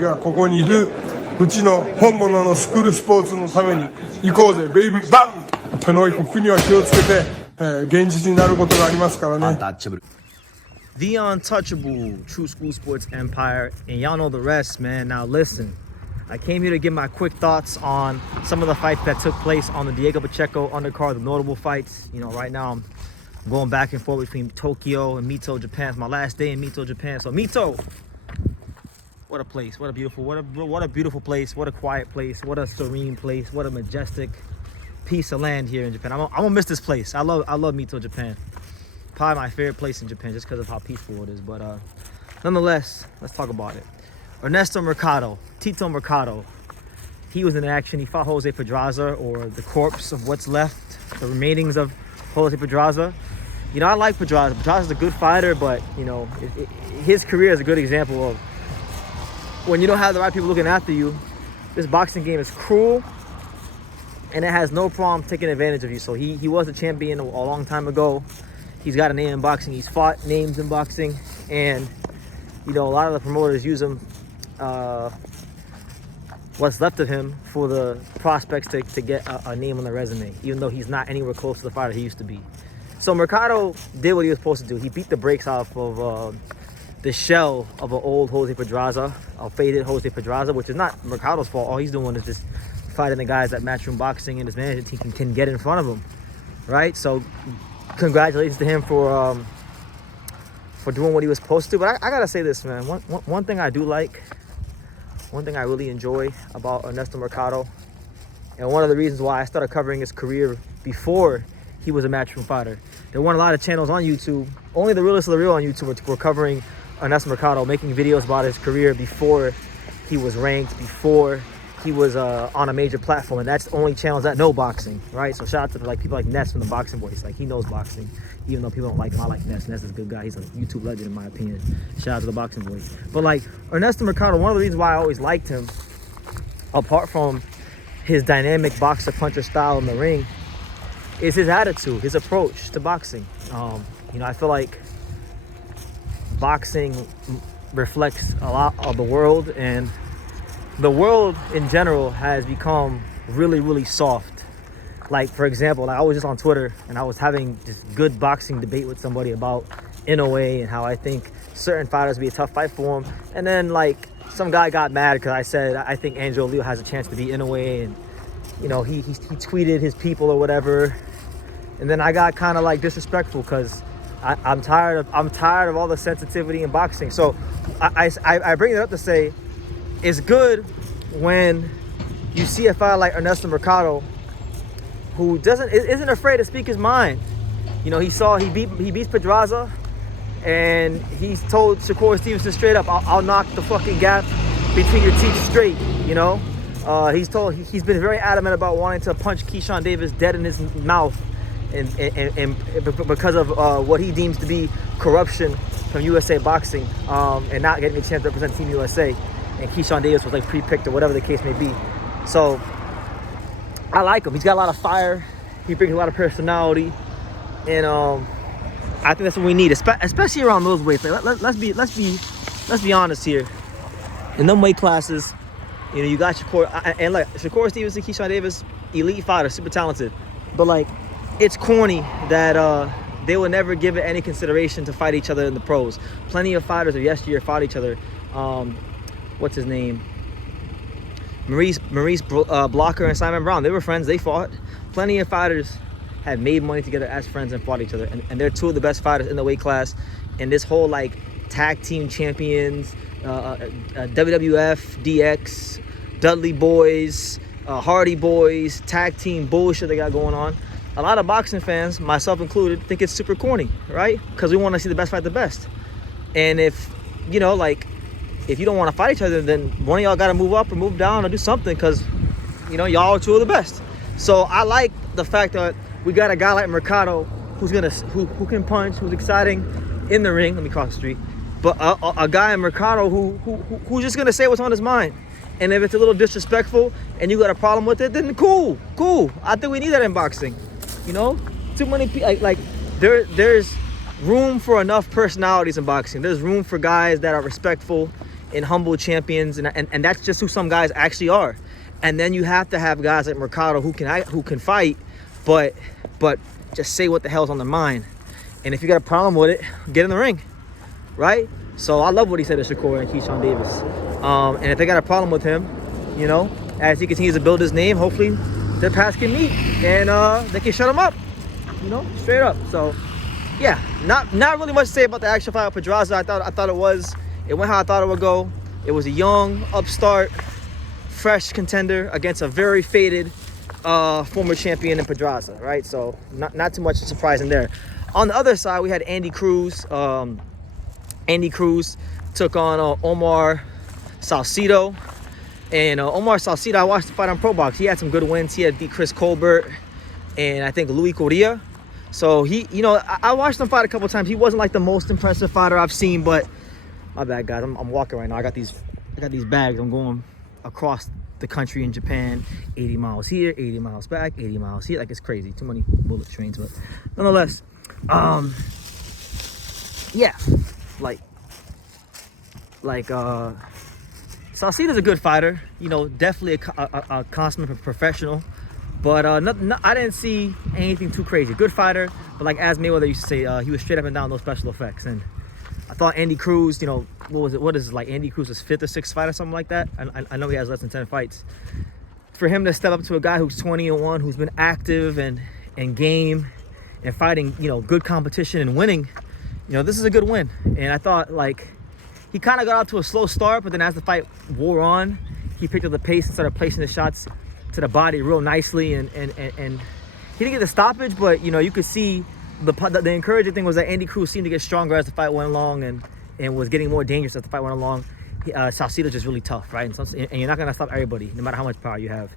がここにいるうちの本物のスクールスポーツのために行こうぜベイビーバンこの国は気をつけて、現実になることがありますからね。The untouchable True School Sports Empire, and y'all know the rest, man. Now listen, I came here to give my quick thoughts on some of the fights that took place on the Diego Pacheco undercard, the notable fights. You know, right now I'm going back and forth between Tokyo and Mito, Japan. It's my last day in Mito, Japan. So Mito, what a place, what a beautiful place, what a quiet place, what a serene place, what a majestic piece of land here in Japan. I'm gonna miss this place. I love Mito, Japan. Probably my favorite place in Japan just because of how peaceful it is. But nonetheless, let's talk about it. Ernesto Mercado, Tito Mercado. He was in action. He fought Jose Pedraza, or the corpse of what's left, the remainings of Jose Pedraza. You know, I like Pedraza. Pedraza's a good fighter, but you know, his career is a good example of when you don't have the right people looking after you. This boxing game is cruel, and it has no problem taking advantage of you. So he was a champion a long time ago. He's got a name in boxing. He's fought names in boxing, and you know, a lot of the promoters use him, what's left of him, for the prospects to get a name on the resume, even though he's not anywhere close to the fighter he used to be. So Mercado did what he was supposed to do. He beat the brakes off of the shell of an old Jose Pedraza, a faded Jose Pedraza, which is not Mercado's fault. All he's doing is just fighting the guys that Matchroom Boxing and his management team can get in front of him, right? So congratulations to him for doing what he was supposed to. But I gotta say this, man. One thing I do like, one thing I really enjoy about Ernesto Mercado, and one of the reasons why I started covering his career before he was a Matchroom fighter. There weren't a lot of channels on YouTube. Only the realest of the real on YouTube were covering Ernesto Mercado, making videos about his career before he was ranked, before he was on a major platform, and that's the only channels that know boxing, right? So shout out to people like Ness from the Boxing Voice. Like, he knows boxing, even though people don't like him. I like Ness. Ness is a good guy. He's a YouTube legend in my opinion. Shout out to the Boxing Voice. But like Ernesto Mercado, one of the reasons why I always liked him, apart from his dynamic boxer puncher style in the ring, is his attitude, his approach to boxing. You know, I feel like boxing reflects a lot of the world, and the world in general has become really, really soft. Like, for example, I was just on Twitter and I was having this good boxing debate with somebody about NOA and how I think certain fighters would be a tough fight for him. And then, like, some guy got mad because I said I think Angelo Leo has a chance to be NOA, and you know, he tweeted his people or whatever. And then I got kind of like disrespectful because I'm tired of all the sensitivity in boxing. So I bring it up to say, it's good when you see a fighter like Ernesto Mercado who isn't afraid to speak his mind. You know, he beats Pedraza, and he's told Shakur Stevenson straight up, I'll knock the fucking gap between your teeth straight. You know, he's been very adamant about wanting to punch Keyshawn Davis dead in his mouth, and because of what he deems to be corruption from USA Boxing, and not getting a chance to represent Team USA. And Keyshawn Davis was like pre-picked or whatever the case may be. So I like him. He's got a lot of fire. He brings a lot of personality, and I think that's what we need, especially around those weights. Like, let's be honest here. In them weight classes, you know, you got Shakur, and like Shakur Stevenson, Keyshawn Davis, elite fighter, super talented. But like, it's corny that they will never give it any consideration to fight each other in the pros. Plenty of fighters of yesteryear fought each other. What's his name? Maurice Blocker and Simon Brown. They were friends. They fought. Plenty of fighters have made money together as friends and fought each other. And they're two of the best fighters in the weight class. And this whole like tag team champions, WWF, DX, Dudley Boys, Hardy Boys, tag team bullshit they got going on. A lot of boxing fans, myself included, think it's super corny, right? Because we want to see the best fight the best. And if, you know, like, if you don't want to fight each other, then one of y'all got to move up or move down or do something, because, you know, y'all are two of the best. So I like the fact that we got a guy like Mercado who can punch, who's exciting in the ring. Let me cross the street. But a guy in Mercado who's just gonna say what's on his mind. And if it's a little disrespectful and you got a problem with it, then cool. I think we need that in boxing. You know, too many people like there's room for enough personalities in boxing. There's room for guys that are respectful and humble champions, and that's just who some guys actually are. And then you have to have guys like Mercado who can fight, but just say what the hell's on their mind. And if you got a problem with it, get in the ring, right? So I love what he said to Shakur and Keyshawn Davis. And if they got a problem with him, you know, as he continues to build his name, hopefully their paths can meet and they can shut him up, you know, straight up. So yeah, not really much to say about the actual fight with Pedraza. I thought it went how I thought it would go. It was a young, upstart, fresh contender against a very faded former champion in Pedraza, right? So not too much surprising there. On the other side, we had Andy Cruz. Andy Cruz took on Omar Salcido. And Omar Salcido, I watched the fight on Pro Box. He had some good wins. He had beat Chris Colbert and I think Louis Correa. So he, you know, I watched him fight a couple times. He wasn't like the most impressive fighter I've seen, but my bad, guys. I'm walking right now. I got these bags. I'm going across the country in Japan. 80 miles here, 80 miles back, 80 miles here. Like, it's crazy. Too many bullet trains, but nonetheless, yeah, like Salcido's a good fighter, you know, definitely a consummate professional, but I didn't see anything too crazy. Good fighter, but like as Mayweather used to say, he was straight up and down, no special effects. And I thought Andy Cruz, you know, what is it, like Andy Cruz's 5th or 6th fight or something like that? I know he has less than 10 fights. For him to step up to a guy who's 20-1, who's been active and game and fighting, you know, good competition and winning, you know, this is a good win. And I thought, like, he kind of got out to a slow start, but then as the fight wore on, he picked up the pace and started placing the shots to the body real nicely. And he didn't get the stoppage, but, you know, you could see the encouraging thing was that Andy Cruz seemed to get stronger as the fight went along and was getting more dangerous as the fight went along. Salcido's just really tough, right? And you're not going to stop everybody, no matter how much power you have.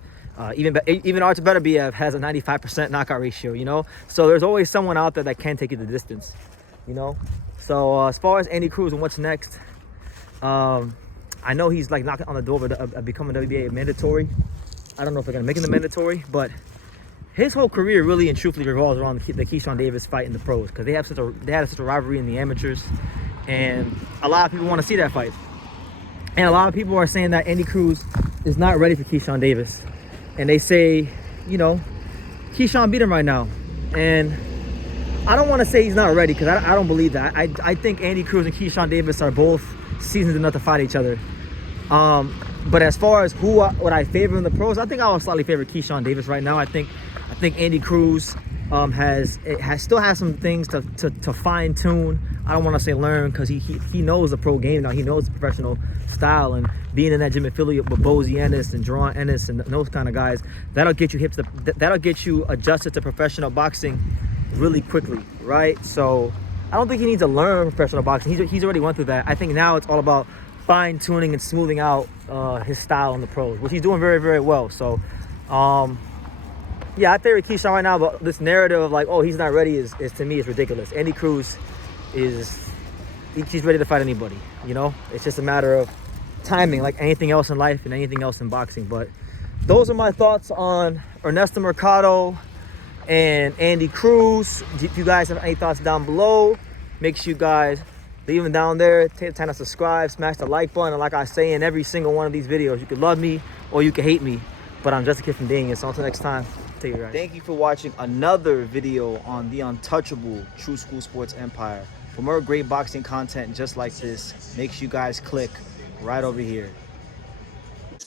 Even Artur Beterbiev has a 95% knockout ratio, you know? So there's always someone out there that can take you the distance, you know? So as far as Andy Cruz and what's next, I know he's like knocking on the door of becoming WBA mandatory. I don't know if they're going to make him the mandatory, but his whole career really and truthfully revolves around the Keyshawn Davis fight in the pros, because they had such a rivalry in the amateurs, and a lot of people want to see that fight. And a lot of people are saying that Andy Cruz is not ready for Keyshawn Davis. And they say, you know, Keyshawn beat him right now. And I don't want to say he's not ready, because I don't believe that. I think Andy Cruz and Keyshawn Davis are both seasoned enough to fight each other. But as far as would I favor in the pros, I think I would slightly favor Keyshawn Davis right now. I think Andy Cruz still has some things to fine tune. I don't want to say learn, because he knows the pro game now. He knows the professional style, and being in that gym affiliate with Bozy Ennis and Jerron Ennis and those kind of guys, that'll get you that'll get you adjusted to professional boxing really quickly, right? So I don't think he needs to learn professional boxing. He's already went through that. I think now it's all about fine tuning and smoothing out his style in the pros, which he's doing very, very well. So yeah, I favor Keyshawn right now, but this narrative of like, oh, he's not ready is to me is ridiculous. Andy Cruz he's ready to fight anybody, you know? It's just a matter of timing, like anything else in life and anything else in boxing. But those are my thoughts on Ernesto Mercado and Andy Cruz. If you guys have any thoughts down below, make sure you guys leave them down there. Take the time to subscribe, smash the like button. And like I say in every single one of these videos, you can love me or you can hate me, but I'm just a kid from Daniel. So until next time, take care, guys. Thank you for watching another video on the untouchable True School Sports Empire. For more great boxing content just like this, make sure you guys click right over here.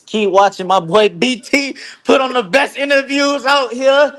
Keep watching my boy BT put on the best interviews out here.